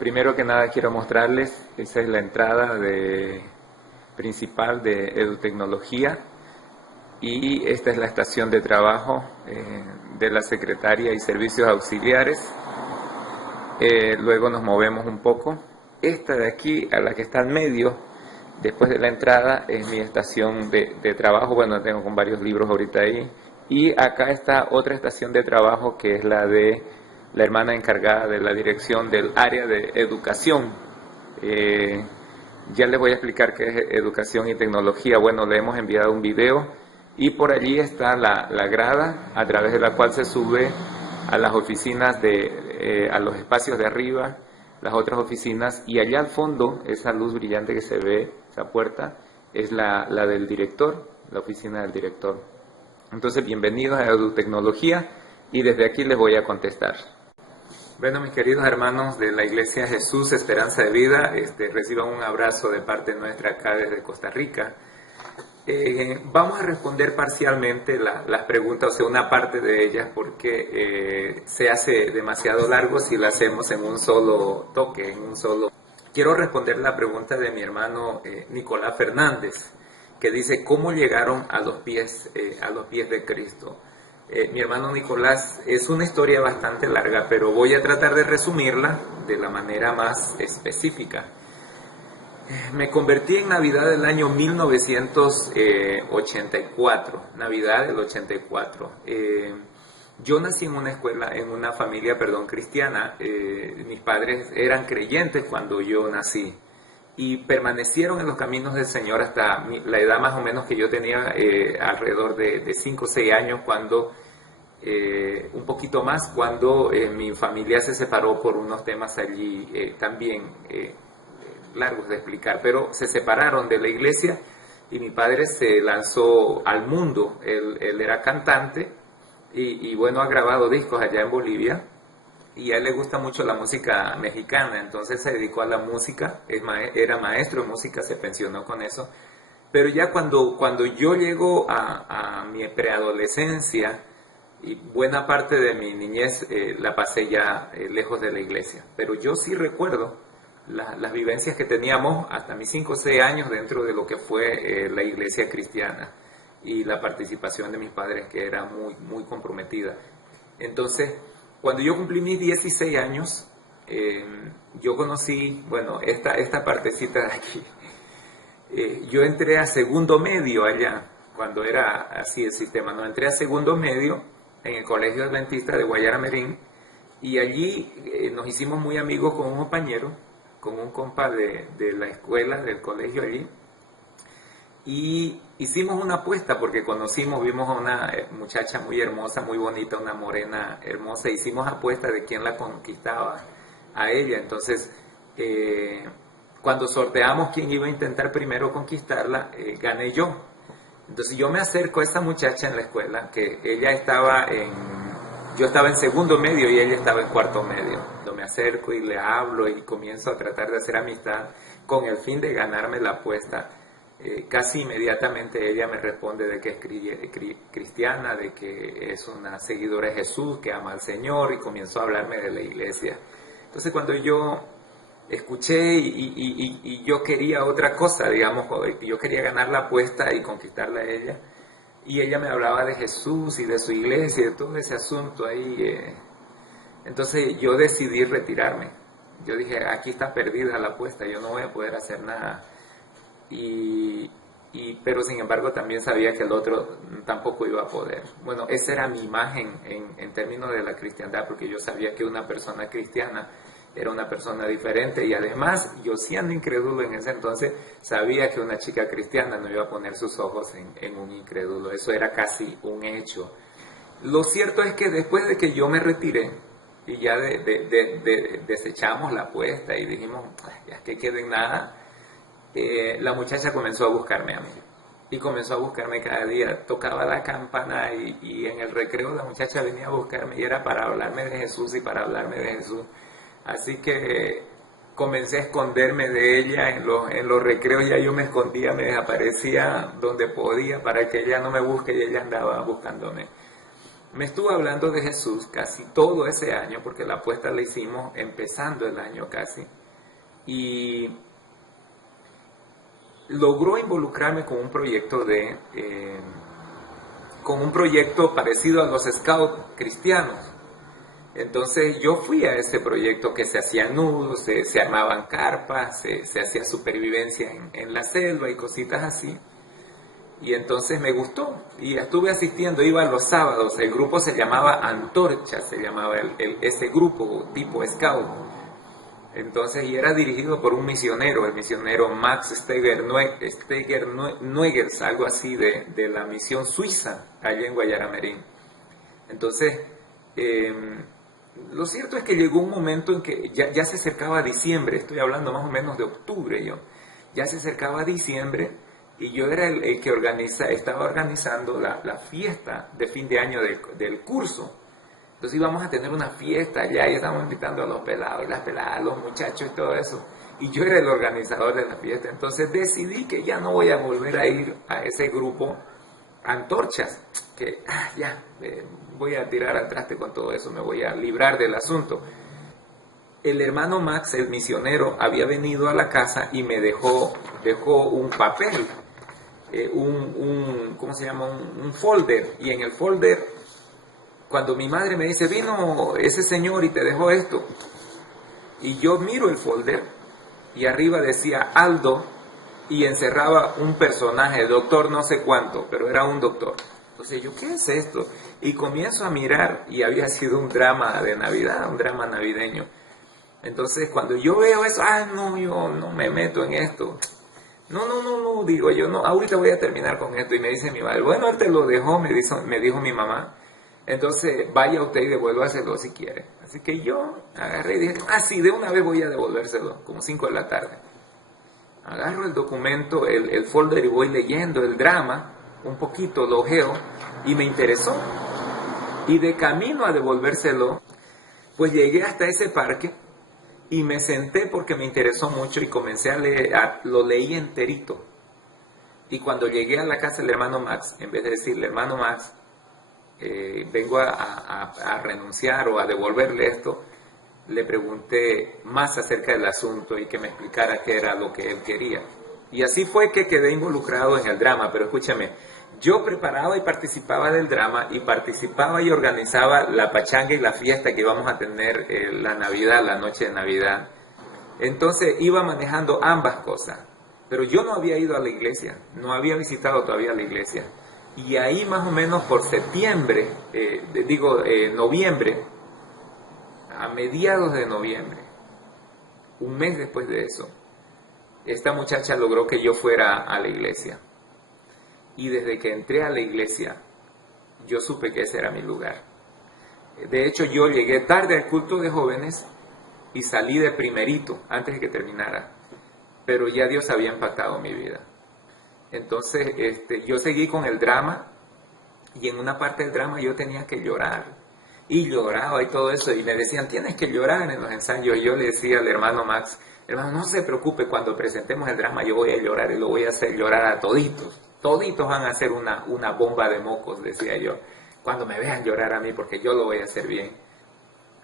Primero que nada quiero mostrarles, esa es la entrada principal de Edutecnología y esta es la estación de trabajo de la Secretaría y Servicios Auxiliares. Luego nos movemos un poco. Esta de aquí, a la que está al medio, después de la entrada, es mi estación de trabajo. Bueno, tengo con varios libros ahorita ahí. Y acá está otra estación de trabajo que es la de la hermana encargada de la dirección del área de educación. Ya les voy a explicar qué es educación y tecnología. Bueno, le hemos enviado un video y por allí está la grada a través de la cual se sube a las oficinas, a los espacios de arriba, las otras oficinas, y allá al fondo, esa luz brillante que se ve, esa puerta, es la del director, la oficina del director. Entonces, bienvenidos a Edutecnología y desde aquí les voy a contestar. Bueno, mis queridos hermanos de la Iglesia Jesús Esperanza de Vida, reciban un abrazo de parte nuestra acá desde Costa Rica. Vamos a responder parcialmente las preguntas, o sea, una parte de ellas, porque se hace demasiado largo si lo hacemos en un solo toque, en un solo. Quiero responder la pregunta de mi hermano Nicolás Fernández, que dice, ¿cómo llegaron a los pies de Cristo? Mi hermano Nicolás, es una historia bastante larga, pero voy a tratar de resumirla de la manera más específica. Me convertí en Navidad del año 1984, Navidad del 84. Yo nací en una escuela, en una familia, cristiana. Mis padres eran creyentes cuando yo nací y permanecieron en los caminos del Señor hasta la edad más o menos que yo tenía, alrededor de 5 o 6 años, cuando, un poquito más, cuando mi familia se separó por unos temas allí también largos de explicar, pero se separaron de la iglesia y mi padre se lanzó al mundo. Él era cantante y bueno, ha grabado discos allá en Bolivia. Y a él le gusta mucho la música mexicana, entonces se dedicó a la música, era maestro de música, se pensionó con eso. Pero ya cuando yo llego a mi preadolescencia, y buena parte de mi niñez la pasé ya lejos de la iglesia. Pero yo sí recuerdo las vivencias que teníamos hasta mis 5 o 6 años dentro de lo que fue la iglesia cristiana y la participación de mis padres, que era muy, muy comprometida. Entonces, cuando yo cumplí mis 16 años, yo conocí, bueno, esta partecita de aquí. Yo entré a segundo medio allá, cuando era así el sistema, ¿no? Entré a segundo medio en el Colegio Adventista de Guayara Merín, y allí nos hicimos muy amigos con un compañero, con un compa de la escuela, del colegio allí. Y hicimos una apuesta porque vimos a una muchacha muy hermosa, muy bonita, una morena hermosa. Hicimos apuesta de quién la conquistaba a ella. Entonces, cuando sorteamos quién iba a intentar primero conquistarla, gané yo. Entonces yo me acerco a esa muchacha en la escuela, que yo estaba en segundo medio y ella estaba en cuarto medio. Yo me acerco y le hablo y comienzo a tratar de hacer amistad con el fin de ganarme la apuesta. Casi inmediatamente ella me responde de que es cristiana, de que es una seguidora de Jesús, que ama al Señor, y comenzó a hablarme de la iglesia. Entonces cuando yo escuché y yo quería otra cosa, digamos, yo quería ganar la apuesta y conquistarla a ella, y ella me hablaba de Jesús y de su iglesia y de todo ese asunto ahí, entonces yo decidí retirarme. Yo dije, aquí está perdida la apuesta, yo no voy a poder hacer nada. Pero sin embargo también sabía que el otro tampoco iba a poder. Bueno, esa era mi imagen en términos de la cristiandad, porque yo sabía que una persona cristiana era una persona diferente, y además yo, siendo incrédulo en ese entonces, sabía que una chica cristiana no iba a poner sus ojos en un incrédulo. Eso era casi un hecho. Lo cierto es que después de que yo me retiré y ya desechamos la apuesta y dijimos, ya que quede en nada, la muchacha comenzó a buscarme a mí, y comenzó a buscarme cada día. Tocaba la campana y en el recreo la muchacha venía a buscarme, y era para hablarme de Jesús y para hablarme de Jesús. Así que comencé a esconderme de ella en los recreos. Ya yo me escondía, me desaparecía donde podía para que ella no me busque, y ella andaba buscándome. Me estuvo hablando de Jesús casi todo ese año, porque la apuesta la hicimos empezando el año casi, y logró involucrarme con con un proyecto parecido a los Scouts cristianos. Entonces yo fui a ese proyecto que se hacían nudos, se armaban carpas, se hacía supervivencia en la selva y cositas así. Y entonces me gustó y estuve asistiendo, iba los sábados, el grupo se llamaba Antorcha, se llamaba ese grupo tipo Scout. Entonces, y era dirigido por un misionero, el misionero Max Steger Nuegers, algo así, de la misión suiza, allá en Guayaramerín. Entonces, lo cierto es que llegó un momento en que ya se acercaba diciembre, estoy hablando más o menos de octubre yo, ya se acercaba diciembre y yo era el que estaba organizando la fiesta de fin de año del curso. Entonces íbamos a tener una fiesta allá y estábamos invitando a los pelados, las peladas, los muchachos y todo eso. Y yo era el organizador de la fiesta. Entonces decidí que ya no voy a volver a ir a ese grupo Antorchas, que voy a tirar al traste con todo eso, me voy a librar del asunto. El hermano Max, el misionero, había venido a la casa y me dejó un papel, ¿cómo se llama? Un folder. Y en el folder, cuando mi madre me dice, vino ese señor y te dejó esto, y yo miro el folder y arriba decía Aldo y encerraba un personaje, doctor no sé cuánto, pero era un doctor. Entonces yo, ¿qué es esto? Y comienzo a mirar y había sido un drama de Navidad, un drama navideño. Entonces cuando yo veo eso, no, yo no me meto en esto. No, digo yo, no, ahorita voy a terminar con esto. Y me dice mi madre, bueno, él te lo dejó, me dijo mi mamá. Entonces, vaya usted y devuélvaselo si quiere. Así que yo agarré y dije, sí, de una vez voy a devolvérselo, como 5 de la tarde. Agarro el documento, el folder y voy leyendo el drama, un poquito, lo ojeo, y me interesó. Y de camino a devolvérselo, pues llegué hasta ese parque y me senté porque me interesó mucho y comencé a leer, lo leí enterito. Y cuando llegué a la casa del hermano Max, en vez de decirle, hermano Max, vengo a renunciar o a devolverle esto, le pregunté más acerca del asunto y que me explicara qué era lo que él quería. Y así fue que quedé involucrado en el drama, pero escúchame, yo preparaba y participaba del drama y participaba y organizaba la pachanga y la fiesta que íbamos a tener la Navidad, la noche de Navidad. Entonces iba manejando ambas cosas, pero yo no había ido a la iglesia, no había visitado todavía la iglesia. Y ahí más o menos por septiembre, noviembre, a mediados de noviembre, un mes después de eso, esta muchacha logró que yo fuera a la iglesia. Y desde que entré a la iglesia, yo supe que ese era mi lugar. De hecho, yo llegué tarde al culto de jóvenes y salí de primerito, antes de que terminara. Pero ya Dios había impactado mi vida. Entonces, yo seguí con el drama y en una parte del drama yo tenía que llorar. Y lloraba y todo eso. Y me decían, tienes que llorar en los ensayos. Y yo le decía al hermano Max, hermano, no se preocupe, cuando presentemos el drama yo voy a llorar y lo voy a hacer llorar a toditos. Toditos van a hacer una bomba de mocos, decía yo, cuando me vean llorar a mí, porque yo lo voy a hacer bien.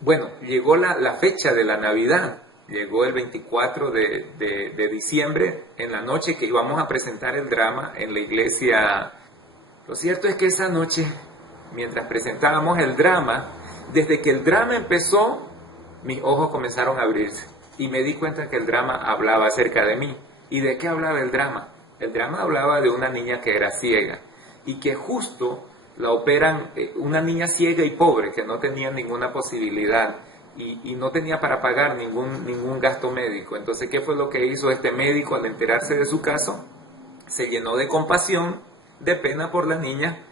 Bueno, llegó la fecha de la Navidad. Llegó el 24 de diciembre, en la noche que íbamos a presentar el drama en la iglesia. Lo cierto es que esa noche, mientras presentábamos el drama, desde que el drama empezó, mis ojos comenzaron a abrirse. Y me di cuenta que el drama hablaba acerca de mí. ¿Y de qué hablaba el drama? El drama hablaba de una niña que era ciega y que justo la operan, una niña ciega y pobre que no tenía ninguna posibilidad. Y no tenía para pagar ningún gasto médico. Entonces, ¿qué fue lo que hizo este médico al enterarse de su caso? Se llenó de compasión, de pena por la niña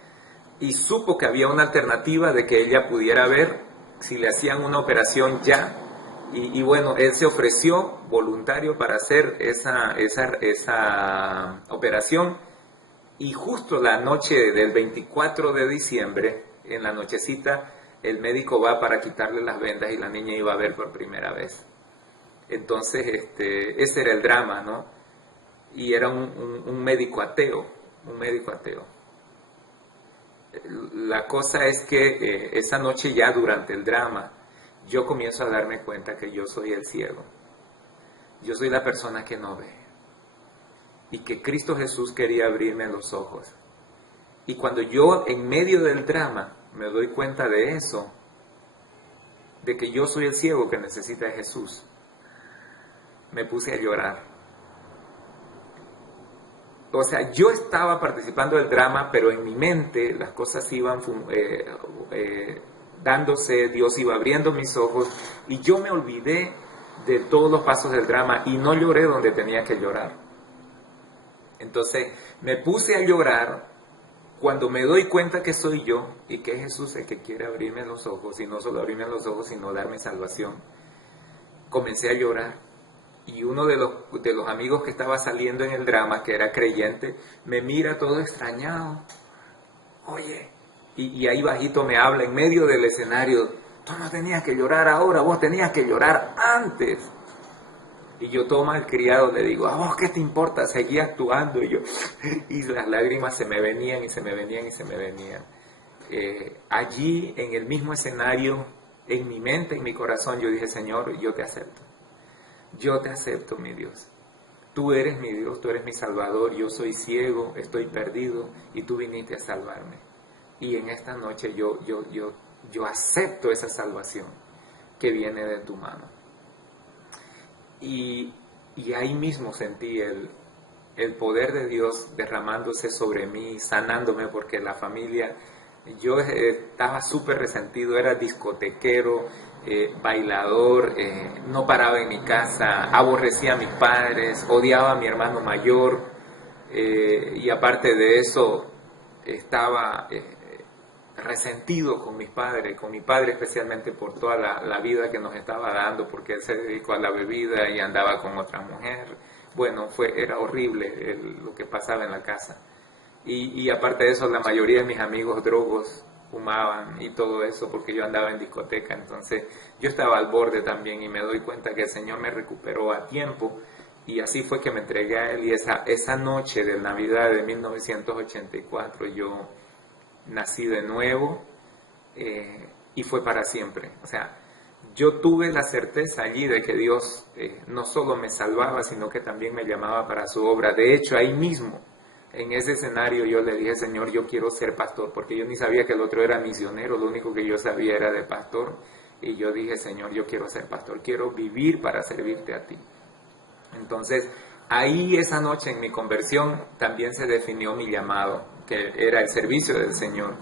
y supo que había una alternativa de que ella pudiera ver si le hacían una operación ya. Y bueno, él se ofreció voluntario para hacer esa operación y justo la noche del 24 de diciembre, en la nochecita, el médico va para quitarle las vendas y la niña iba a ver por primera vez. Entonces, ese era el drama, ¿no? Y era un médico ateo, La cosa es que esa noche ya durante el drama, yo comienzo a darme cuenta que yo soy el ciego. Yo soy la persona que no ve. Y que Cristo Jesús quería abrirme los ojos. Y cuando yo en medio del drama me doy cuenta de eso, de que yo soy el ciego que necesita de Jesús, me puse a llorar. O sea, yo estaba participando del drama, pero en mi mente las cosas iban dándose, Dios iba abriendo mis ojos y yo me olvidé de todos los pasos del drama y no lloré donde tenía que llorar. Entonces me puse a llorar cuando me doy cuenta que soy yo y que es Jesús el que quiere abrirme los ojos, y no solo abrirme los ojos, sino darme salvación. Comencé a llorar. Y uno de los amigos que estaba saliendo en el drama, que era creyente, me mira todo extrañado. Oye, y ahí bajito me habla en medio del escenario: tú no tenías que llorar ahora, vos tenías que llorar antes. Y yo todo malcriado le digo: ¿a vos qué te importa? Seguí actuando. Y las lágrimas se me venían y se me venían y se me venían. Allí, en el mismo escenario, en mi mente, en mi corazón, yo dije: Señor, yo te acepto. Yo te acepto, mi Dios. Tú eres mi Dios, tú eres mi Salvador. Yo soy ciego, estoy perdido y tú viniste a salvarme. Y en esta noche yo acepto esa salvación que viene de tu mano. Y ahí mismo sentí el poder de Dios derramándose sobre mí, sanándome, porque la familia, yo estaba súper resentido, era discotequero, bailador, no paraba en mi casa, aborrecía a mis padres, odiaba a mi hermano mayor, y aparte de eso estaba resentido con mis padres, con mi padre especialmente por toda la vida que nos estaba dando, porque él se dedicó a la bebida y andaba con otra mujer. Bueno, era horrible lo que pasaba en la casa. Y aparte de eso, la mayoría de mis amigos drogos fumaban y todo eso, porque yo andaba en discoteca. Entonces yo estaba al borde también, y me doy cuenta que el Señor me recuperó a tiempo, y así fue que me entregué a Él. Y esa noche de Navidad de 1984 yo nací de nuevo, y fue para siempre. O sea, yo tuve la certeza allí de que Dios no solo me salvaba, sino que también me llamaba para su obra. De hecho, ahí mismo, en ese escenario, yo le dije: Señor, yo quiero ser pastor, porque yo ni sabía que el otro era misionero, lo único que yo sabía era de pastor. Y yo dije: Señor, yo quiero ser pastor, quiero vivir para servirte a ti. Entonces, ahí esa noche en mi conversión también se definió mi llamado, que era el servicio del Señor.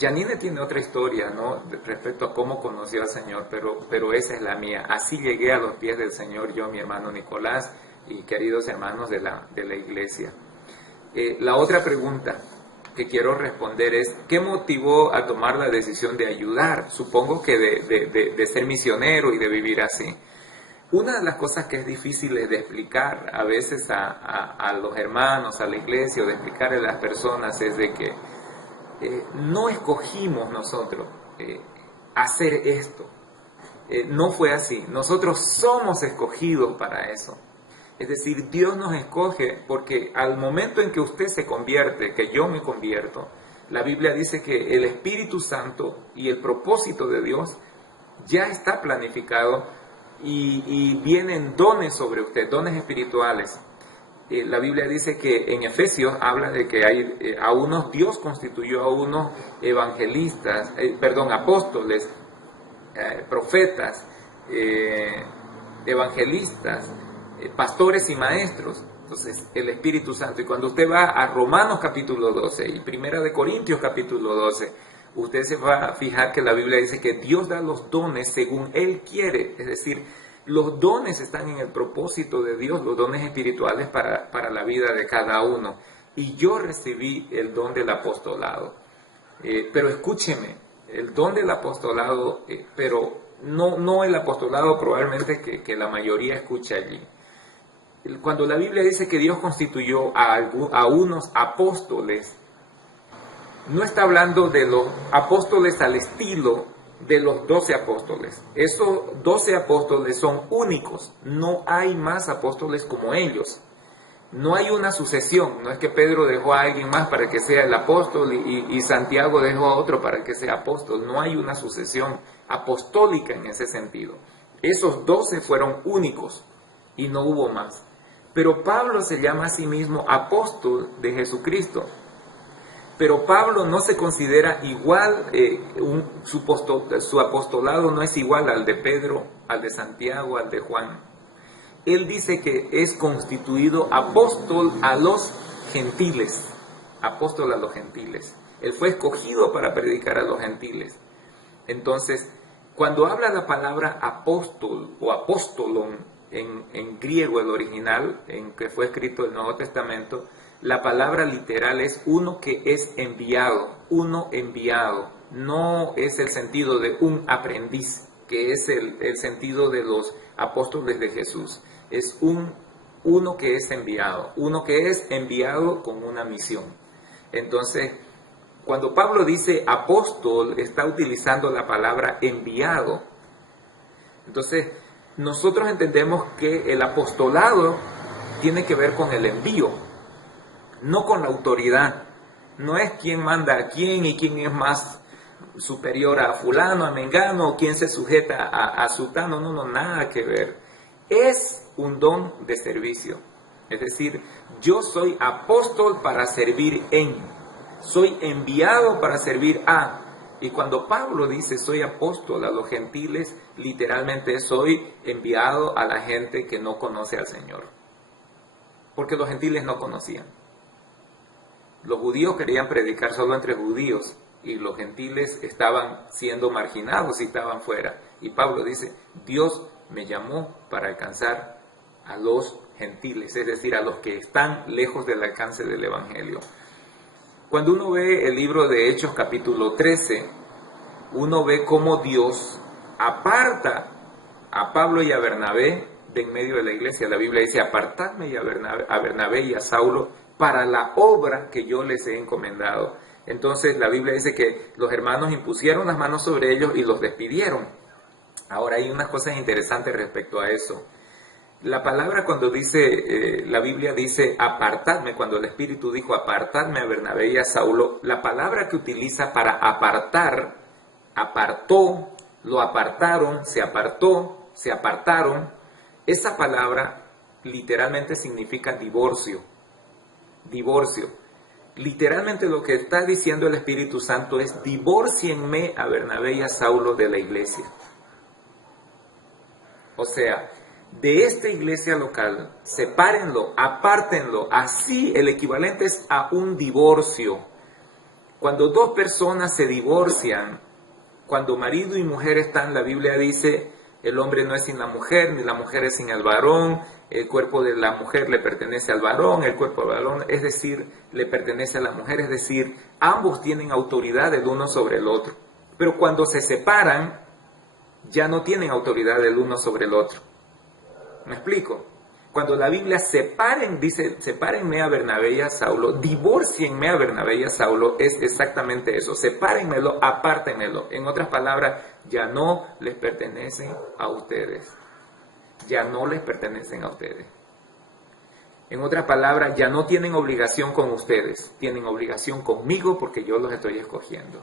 Janine tiene otra historia, ¿no?, respecto a cómo conoció al Señor, pero esa es la mía. Así llegué a los pies del Señor, yo, mi hermano Nicolás y queridos hermanos de la iglesia. La otra pregunta que quiero responder es: ¿qué motivó a tomar la decisión de ayudar? Supongo que de ser misionero y de vivir así. Una de las cosas que es difícil de explicar a veces a los hermanos, a la iglesia, o de explicarle a las personas, es de que no escogimos nosotros hacer esto. No fue así. Nosotros somos escogidos para eso. Es decir, Dios nos escoge porque al momento en que usted se convierte, que yo me convierto, la Biblia dice que el Espíritu Santo y el propósito de Dios ya está planificado, y vienen dones sobre usted, dones espirituales. La Biblia dice que en Efesios habla de que a unos Dios constituyó a unos evangelistas, apóstoles, profetas, evangelistas, pastores y maestros. Entonces, el Espíritu Santo. Y cuando usted va a Romanos capítulo 12 y Primera de Corintios capítulo 12, usted se va a fijar que la Biblia dice que Dios da los dones según Él quiere. Es decir, los dones están en el propósito de Dios, los dones espirituales para la vida de cada uno. Y yo recibí el don del apostolado. Pero escúcheme, el don del apostolado, pero no el apostolado probablemente que la mayoría escucha allí. Cuando la Biblia dice que Dios constituyó a unos apóstoles, no está hablando de los apóstoles al estilo de los 12 apóstoles. Esos 12 apóstoles son únicos, no hay más apóstoles como ellos. No hay una sucesión, no es que Pedro dejó a alguien más para que sea el apóstol y Santiago dejó a otro para que sea apóstol. No hay una sucesión apostólica en ese sentido. Esos 12 fueron únicos y no hubo más. Pero Pablo se llama a sí mismo apóstol de Jesucristo. Pero Pablo no se considera igual, su apostolado no es igual al de Pedro, al de Santiago, al de Juan. Él dice que es constituido apóstol a los gentiles. Apóstol a los gentiles. Él fue escogido para predicar a los gentiles. Entonces, cuando habla la palabra apóstol o apóstolon en griego, el original, en que fue escrito el Nuevo Testamento, la palabra literal es uno que es enviado, uno enviado. No es el sentido de un aprendiz, que es el sentido de los apóstoles de Jesús. Es uno que es enviado con una misión. Entonces, cuando Pablo dice apóstol, está utilizando la palabra enviado. Entonces, nosotros entendemos que el apostolado tiene que ver con el envío, no con la autoridad. No es quién manda a quién y quién es más superior a fulano, a mengano, o quién se sujeta a sutano. No, nada que ver. Es un don de servicio. Es decir, yo soy apóstol para servir en. Soy enviado para servir a. Y cuando Pablo dice soy apóstol a los gentiles, literalmente soy enviado a la gente que no conoce al Señor. Porque los gentiles no conocían. Los judíos querían predicar solo entre judíos y los gentiles estaban siendo marginados y estaban fuera. Y Pablo dice, Dios me llamó para alcanzar a los gentiles, es decir, a los que están lejos del alcance del Evangelio. Cuando uno ve el libro de Hechos capítulo 13, uno ve cómo Dios aparta a Pablo y a Bernabé de en medio de la iglesia. La Biblia dice, apartadme a Bernabé y a Saulo para la obra que yo les he encomendado. Entonces la Biblia dice que los hermanos impusieron las manos sobre ellos y los despidieron. Ahora hay unas cosas interesantes respecto a eso. La palabra cuando dice, la Biblia dice apartadme, cuando el Espíritu dijo apartadme a Bernabé y a Saulo, la palabra que utiliza para apartar, apartó, lo apartaron, se apartó, se apartaron, esa palabra literalmente significa divorcio. Divorcio. Literalmente lo que está diciendo el Espíritu Santo es divórcienme a Bernabé y a Saulo de la iglesia. O sea, de esta iglesia local, sepárenlo, apártenlo. Así el equivalente es a un divorcio. Cuando dos personas se divorcian, cuando marido y mujer están, la Biblia dice, el hombre no es sin la mujer, ni la mujer es sin el varón, el cuerpo de la mujer le pertenece al varón, el cuerpo del varón, es decir, le pertenece a la mujer, es decir, ambos tienen autoridad el uno sobre el otro. Pero cuando se separan, ya no tienen autoridad el uno sobre el otro. ¿Me explico? Cuando la Biblia dice, sepárenme a Bernabé y a Saulo, divórcienme a Bernabé y a Saulo, es exactamente eso. Sepárenmelo, apártenmelo. En otras palabras, ya no les pertenecen a ustedes. Ya no les pertenecen a ustedes. En otras palabras, ya no tienen obligación con ustedes. Tienen obligación conmigo porque yo los estoy escogiendo.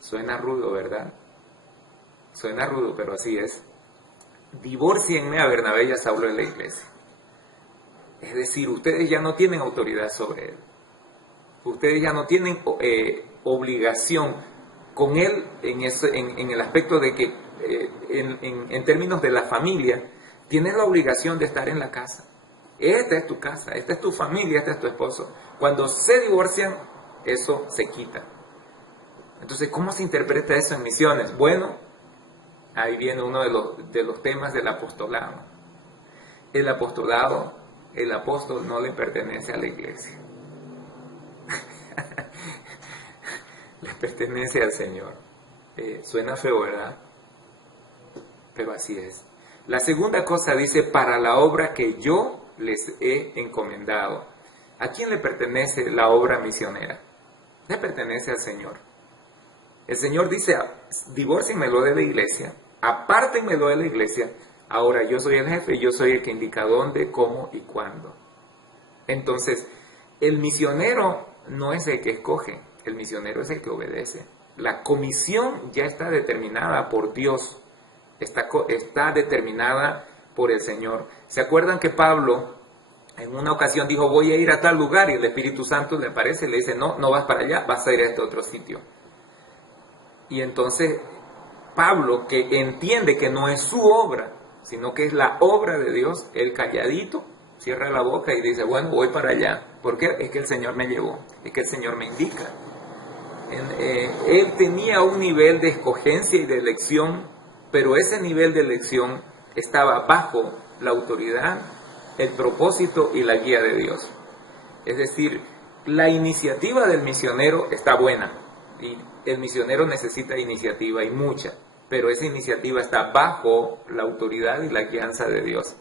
Suena rudo, ¿verdad? Suena rudo, pero así es. Divórcienme a Bernabé y a Saulo en la iglesia. Es decir, ustedes ya no tienen autoridad sobre él. Ustedes ya no tienen obligación con él en el aspecto de que, en términos de la familia, tienes la obligación de estar en la casa. Esta es tu casa, esta es tu familia, este es tu esposo. Cuando se divorcian, eso se quita. Entonces, ¿cómo se interpreta eso en misiones? Bueno, ahí viene uno de los temas del apostolado. El apóstol no le pertenece a la iglesia. Le pertenece al Señor. Suena feo, ¿verdad? Pero así es. La segunda cosa dice, para la obra que yo les he encomendado. ¿A quién le pertenece la obra misionera? Le pertenece al Señor. El Señor dice, divórcienmelo de la iglesia, apártenmelo de la iglesia. Ahora yo soy el jefe, yo soy el que indica dónde, cómo y cuándo. Entonces, el misionero no es el que escoge, el misionero es el que obedece. La comisión ya está determinada por Dios, está determinada por el Señor. ¿Se acuerdan que Pablo en una ocasión dijo, voy a ir a tal lugar, y el Espíritu Santo le aparece y le dice, no, no vas para allá, vas a ir a este otro sitio? Y entonces Pablo, que entiende que no es su obra, sino que es la obra de Dios, él calladito cierra la boca y dice, bueno, voy para allá. ¿Por qué? Es que el Señor me llevó, es que el Señor me indica. Él tenía un nivel de escogencia y de elección, pero ese nivel de elección estaba bajo la autoridad, el propósito y la guía de Dios. Es decir, la iniciativa del misionero está buena, y el misionero necesita iniciativa y mucha, pero esa iniciativa está bajo la autoridad y la guianza de Dios.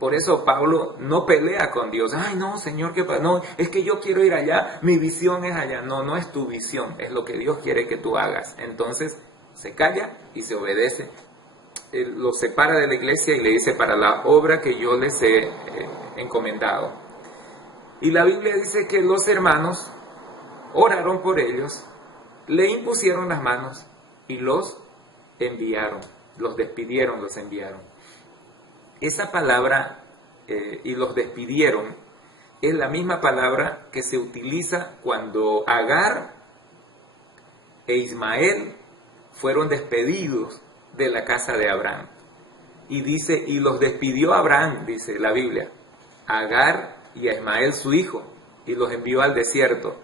Por eso Pablo no pelea con Dios. Ay, no, Señor, ¿qué pasa? No, es que yo quiero ir allá, mi visión es allá. No, no es tu visión, es lo que Dios quiere que tú hagas. Entonces se calla y se obedece. Él lo separa de la iglesia y le dice, para la obra que yo les he encomendado. Y la Biblia dice que los hermanos oraron por ellos, le impusieron las manos y los enviaron, los despidieron, los enviaron. Esa palabra, y los despidieron, es la misma palabra que se utiliza cuando Agar e Ismael fueron despedidos de la casa de Abraham. Y dice, y los despidió Abraham, dice la Biblia, a Agar y a Ismael su hijo, y los envió al desierto.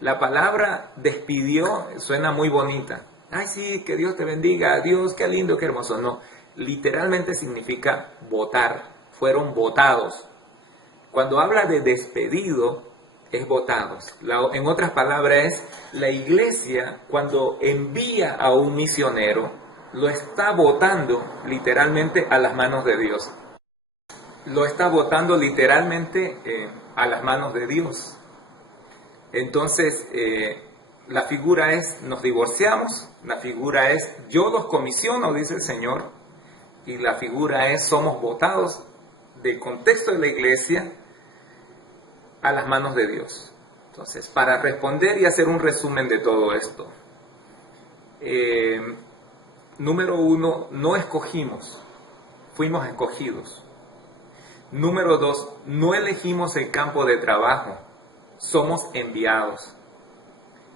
La palabra despidió suena muy bonita. Ay, sí, que Dios te bendiga, adiós, qué lindo, qué hermoso. No, literalmente significa botar, fueron botados. Cuando habla de despedido, es botados. En otras palabras, es la iglesia cuando envía a un misionero, lo está botando literalmente a las manos de Dios. Lo está botando literalmente a las manos de Dios. Entonces, la figura es, nos divorciamos, la figura es, yo los comisiono, dice el Señor, y la figura es, somos botados del contexto de la iglesia a las manos de Dios. Entonces, para responder y hacer un resumen de todo esto, número 1, no escogimos, fuimos escogidos. Número 2, no elegimos el campo de trabajo, somos enviados.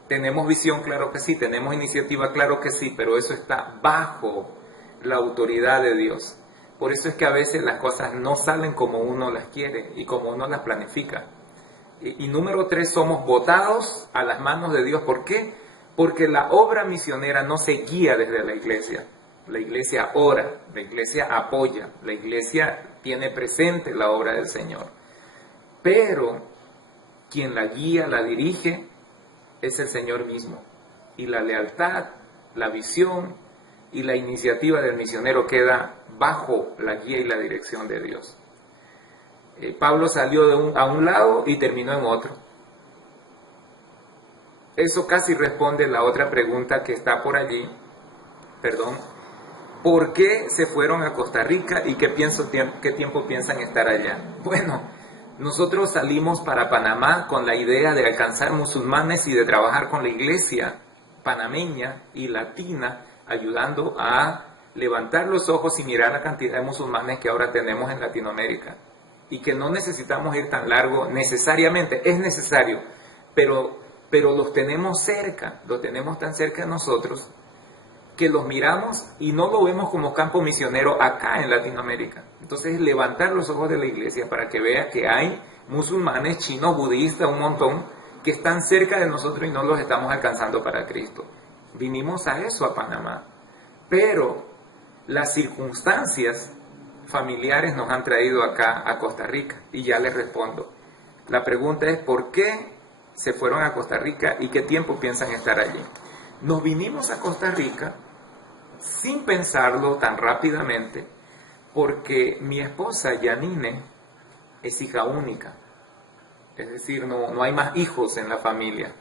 ¿Tenemos visión? Claro que sí. ¿Tenemos iniciativa? Claro que sí, pero eso está bajo la autoridad de Dios. Por eso es que a veces las cosas no salen como uno las quiere y como uno las planifica. Y número 3, somos botados a las manos de Dios. ¿Por qué? Porque la obra misionera no se guía desde la iglesia. La iglesia ora, la iglesia apoya, la iglesia tiene presente la obra del Señor. Pero quien la guía, la dirige, es el Señor mismo. Y la lealtad, la visión y la iniciativa del misionero queda bajo la guía y la dirección de Dios. Pablo salió a un lado y terminó en otro. Eso casi responde la otra pregunta que está por allí. ¿Por qué se fueron a Costa Rica y qué tiempo piensan estar allá? Bueno, nosotros salimos para Panamá con la idea de alcanzar musulmanes y de trabajar con la iglesia panameña y latina, ayudando a levantar los ojos y mirar la cantidad de musulmanes que ahora tenemos en Latinoamérica. Y que no necesitamos ir tan largo necesariamente, es necesario, pero los tenemos cerca, los tenemos tan cerca de nosotros, que los miramos y no lo vemos como campo misionero acá en Latinoamérica. Entonces, levantar los ojos de la iglesia para que vea que hay musulmanes, chinos, budistas, un montón, que están cerca de nosotros y no los estamos alcanzando para Cristo. Vinimos a eso, a Panamá. Pero las circunstancias familiares nos han traído acá a Costa Rica. Y ya les respondo. La pregunta es, ¿por qué se fueron a Costa Rica y qué tiempo piensan estar allí? Nos vinimos a Costa Rica sin pensarlo tan rápidamente, porque mi esposa Yanine es hija única, es decir, no hay más hijos en la familia,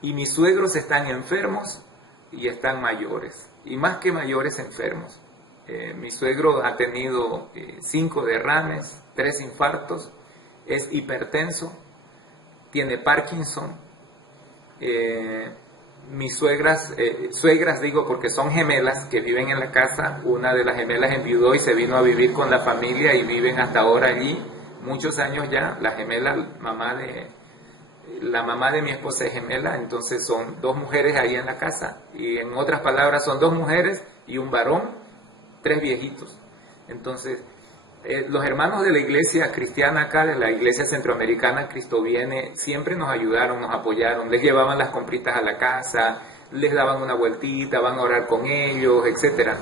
y mis suegros están enfermos y están mayores, y más que mayores, enfermos. Mi suegro ha tenido 5 derrames, 3 infartos, es hipertenso, tiene Parkinson. Mis suegras digo porque son gemelas que viven en la casa. Una de las gemelas enviudó y se vino a vivir con la familia y viven hasta ahora allí, muchos años ya. La gemela, la mamá de mi esposa es gemela, entonces son dos mujeres ahí en la casa. Y en otras palabras, son dos mujeres y un varón, 3 viejitos. Entonces, los hermanos de la iglesia cristiana acá, de la iglesia centroamericana, Cristo Viene, siempre nos ayudaron, nos apoyaron, les llevaban las compritas a la casa, les daban una vueltita, van a orar con ellos, etcétera,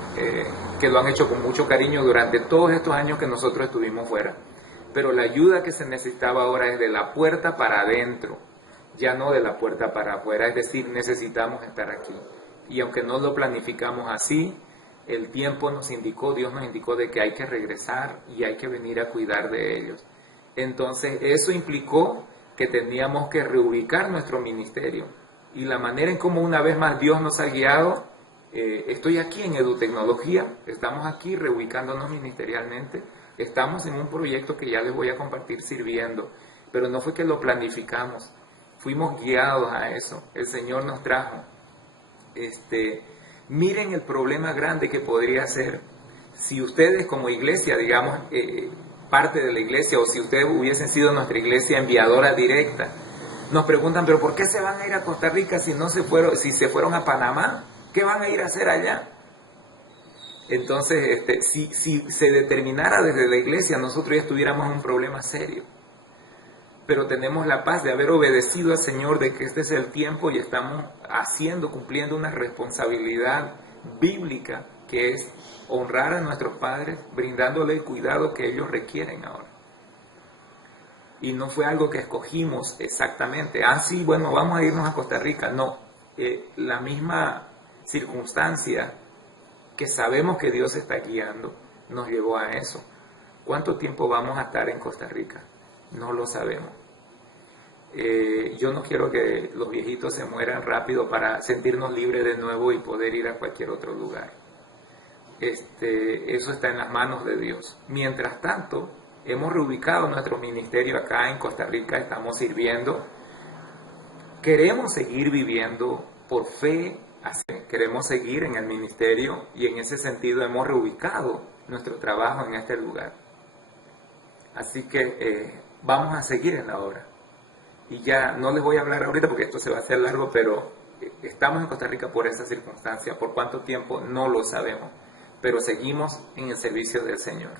que lo han hecho con mucho cariño durante todos estos años que nosotros estuvimos fuera. Pero la ayuda que se necesitaba ahora es de la puerta para adentro, ya no de la puerta para afuera, es decir, necesitamos estar aquí. Y aunque no lo planificamos así, el tiempo nos indicó, Dios nos indicó de que hay que regresar y hay que venir a cuidar de ellos. Entonces eso implicó que teníamos que reubicar nuestro ministerio. Y la manera en cómo una vez más Dios nos ha guiado, estoy aquí en Edutecnología, estamos aquí reubicándonos ministerialmente, estamos en un proyecto que ya les voy a compartir sirviendo, pero no fue que lo planificamos, fuimos guiados a eso, el Señor nos trajo. Miren el problema grande que podría ser si ustedes como iglesia, digamos, parte de la iglesia, o si ustedes hubiesen sido nuestra iglesia enviadora directa, nos preguntan, pero ¿por qué se van a ir a Costa Rica si se fueron a Panamá? ¿Qué van a ir a hacer allá? Entonces, si se determinara desde la iglesia, nosotros ya estuviéramos en un problema serio. Pero tenemos la paz de haber obedecido al Señor, de que este es el tiempo y estamos cumpliendo una responsabilidad bíblica, que es honrar a nuestros padres, brindándole el cuidado que ellos requieren ahora. Y no fue algo que escogimos exactamente. Sí, bueno, vamos a irnos a Costa Rica. No, la misma circunstancia que sabemos que Dios está guiando nos llevó a eso. ¿Cuánto tiempo vamos a estar en Costa Rica? No lo sabemos. Yo no quiero que los viejitos se mueran rápido para sentirnos libres de nuevo y poder ir a cualquier otro lugar. Eso está en las manos de Dios. Mientras tanto, hemos reubicado nuestro ministerio acá en Costa Rica, estamos sirviendo. Queremos seguir viviendo por fe, queremos seguir en el ministerio y en ese sentido hemos reubicado nuestro trabajo en este lugar. Así que vamos a seguir en la obra. Y ya no les voy a hablar ahorita porque esto se va a hacer largo, pero estamos en Costa Rica por esa circunstancia. ¿Por cuánto tiempo? No lo sabemos. Pero seguimos en el servicio del Señor.